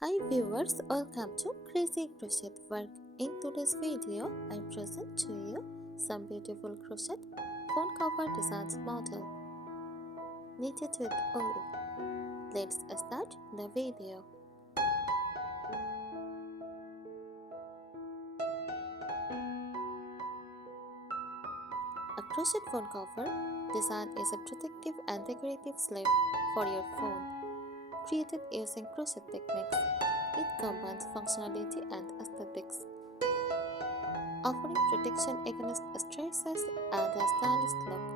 Hi viewers, welcome to Crazy Crochet Work. In today's video, I present to you some beautiful crochet phone cover designs model knitted with wool. Let's start the video. A crochet phone cover design is a protective and decorative sleeve for your phone. Created using crochet techniques, it combines functionality and aesthetics, offering protection against stresses and a stylish look.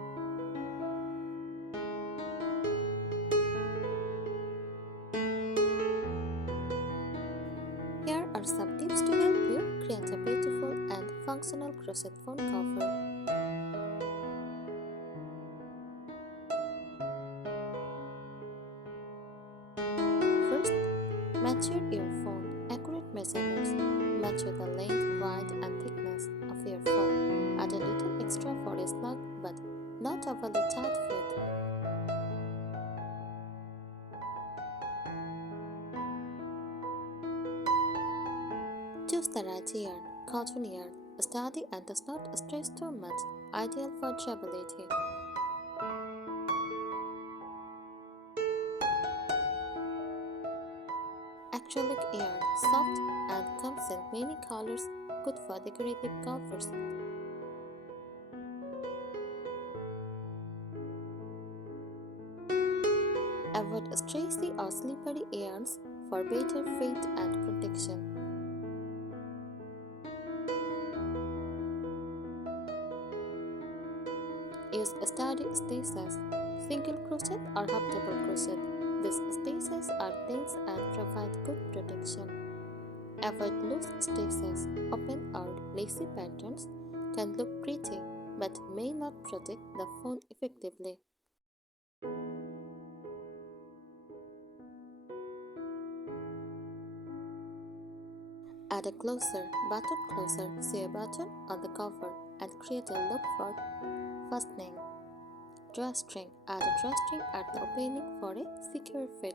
Here are some tips to help you create a beautiful and functional crochet phone cover. First, measure your phone. Accurate measurements measure the length, width, and thickness of your phone. Add a little extra for a snug but not overly tight fit. Choose the right yarn. Cotton yarn, sturdy and does not stretch too much, ideal for durability. Acrylic yarn, soft and comes in many colors, good for decorative covers. Avoid stretchy or slippery yarns for better fit and protection. Use sturdy stitches, single crochet or half double crochet. These stitches are dense and provide good protection. Avoid loose stitches. Open or lacy patterns can look pretty but may not protect the phone effectively. Add a button closer, sew a button on the cover and create a loop for fastening. Drawstring. Add a drawstring at the opening for a secure fit.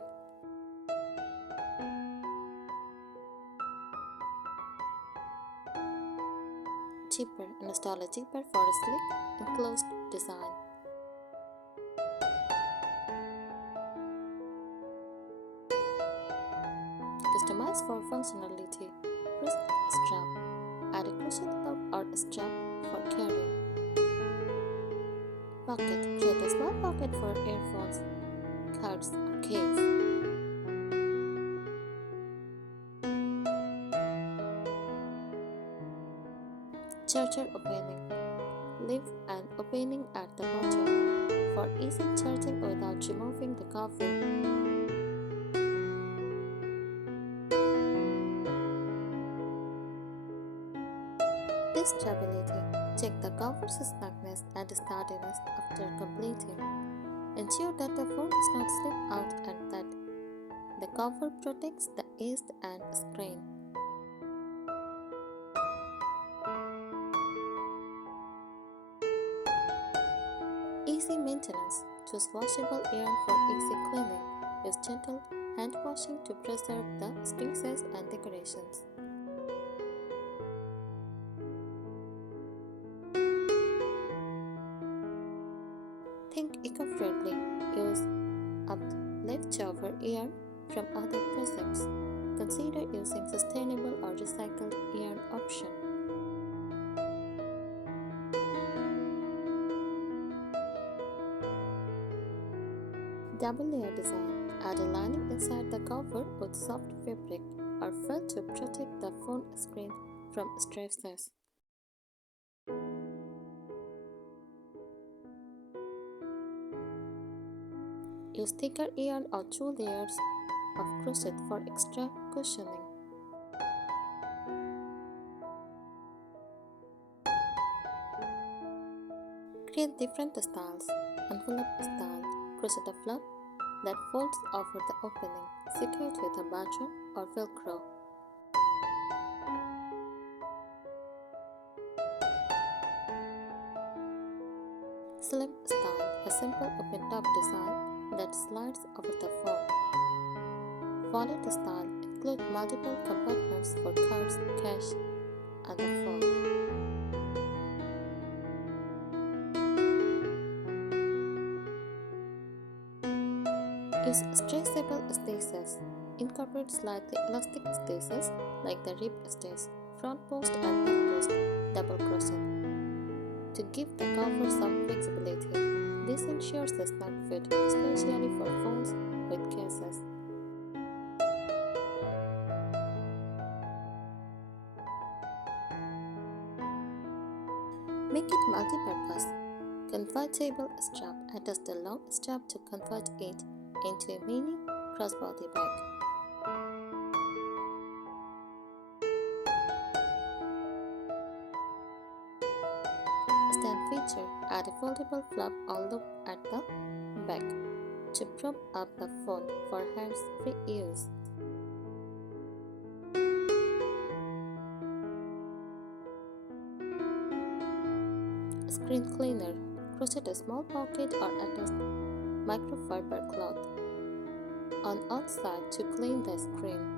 Zipper. Install a zipper for a slick, enclosed design. Customize for functionality. Wrist strap. Add a crochet loop or strap for carrying. Pocket. Create a small pocket for earphones, cards, or case. Charger opening. Leave an opening at the bottom for easy charging without removing the cover. Stability. Check the cover's snugness and sturdiness after completing. Ensure that the phone does not slip out and that the cover protects the edge and screen. Easy maintenance. Choose washable yarn for easy cleaning. Use gentle hand washing to preserve the stitches and decorations. Think eco-friendly. Use up leftover yarn from other projects. Consider using sustainable or recycled yarn option. Double layer design. Add a lining inside the cover with soft fabric or felt to protect the phone screen from stresses. Use thicker yarn or 2 layers of crochet for extra cushioning. Create different styles. Envelope style. Crochet a flap that folds over the opening, secured with a button or velcro. Slim style. A simple open top design that slides over the phone. Wallet style include multiple compartments for cards, cash, and the phone. Use stretchable stitches. Incorporate slightly elastic stitches like the rib stitch, front post and back post, double crochet to give the cover some flexibility. This ensures a snug fit, especially for phones with cases. Make it multi-purpose. Convertible strap. Attach the long strap to convert it into a mini crossbody bag. Stand feature. Add a foldable flap or loop at the back to prop up the phone for hands-free use. Screen cleaner. Crochet a small pocket or attach microfiber cloth on outside to clean the screen.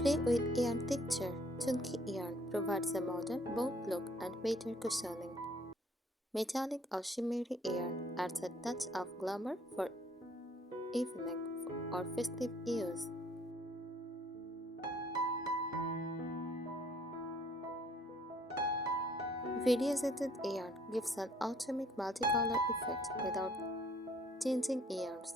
Play with yarn texture. Chunky yarn provides a modern boat look and better cushioning. Metallic or shimmery yarn adds a touch of glamour for evening or festive use. Variegated yarn gives an ultimate multicolor effect without changing yarns.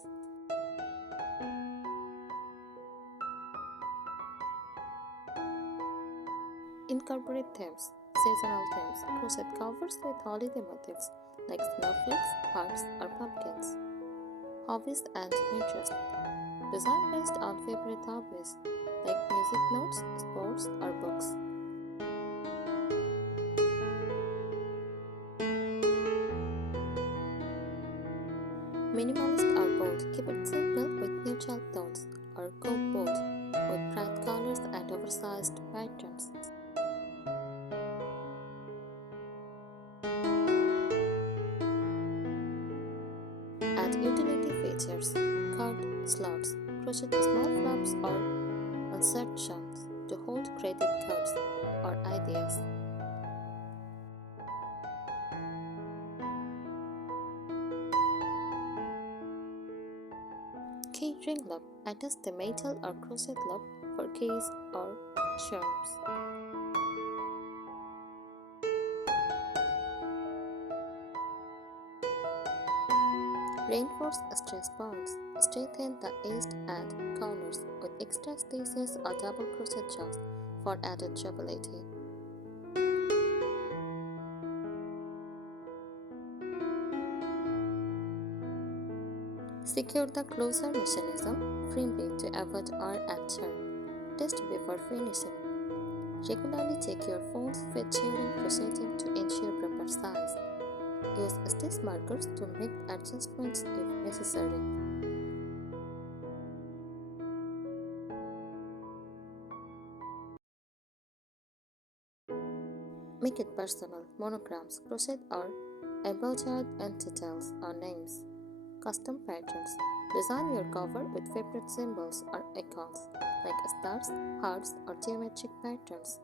Incorporate themes, seasonal themes, crochet covers with holiday motifs like snowflakes, hearts, or pumpkins. Hobbies and interests. Design based on favorite hobbies like music notes, sports, or books. Minimalist or bold. Keep it simple with neutral tones, or go bold with bright colors and oversized patterns. Add utility features, card slots, crochet small flaps or insertions to hold credit cards or ideas. Key ring loop. Attach the metal or crochet loop for keys or charms. Reinforce stress bonds. Strengthen the edges and corners with extra stitches or double crochet jobs for added durability. Secure the closure mechanism firmly to avoid wear and tear. Test before finishing. Regularly check your phone's fit during crocheting to ensure proper size. Use stitch markers to make adjustments if necessary. Make it personal. Monograms, crochet or embroidered entities or names. Custom patterns. Design your cover with favorite symbols or icons like stars, hearts, or geometric patterns.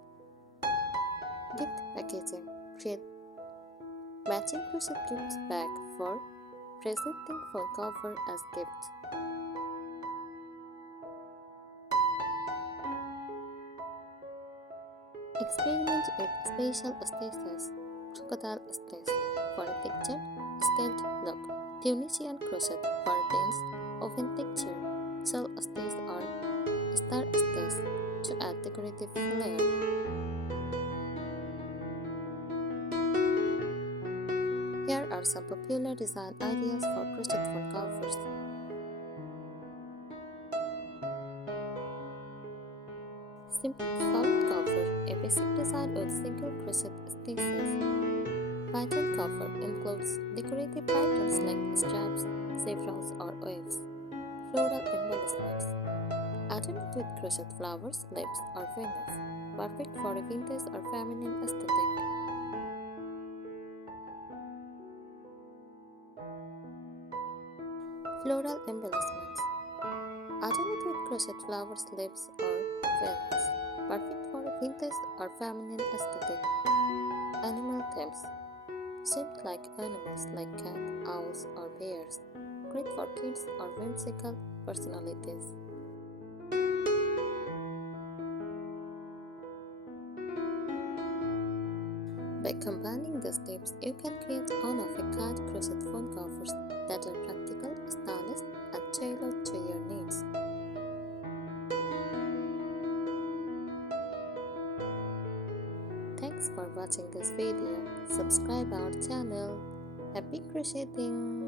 Gift packaging. Create matching crochet gift bag for presenting phone cover as gift. Experiment with special stitches. Crocodile stitch for a textured, scaled look. Tunisian crochet for dense, oven texture. Shell stitch or star stitch to add decorative flair. Here are some popular design ideas for crochet phone covers. Simple solid cover, a basic design with single crochet stitches. Pattern cover includes decorative patterns like straps, chevrons, or waves. Floral embellishments. Adorned with crochet flowers, leaves, or Venus. Perfect for a vintage or feminine aesthetic. Floral embellishments. Alternate with crochet flowers, leaves, or veils. Perfect for a vintage or feminine aesthetic. Animal themes. Shaped like animals like cat, owls, or bears. Great for kids or whimsical personalities. By combining these tips, you can create one-of-a-kind crochet phone covers that are practical, stylish, and tailored to your needs. Thanks for watching this video. Subscribe our channel. Happy crocheting!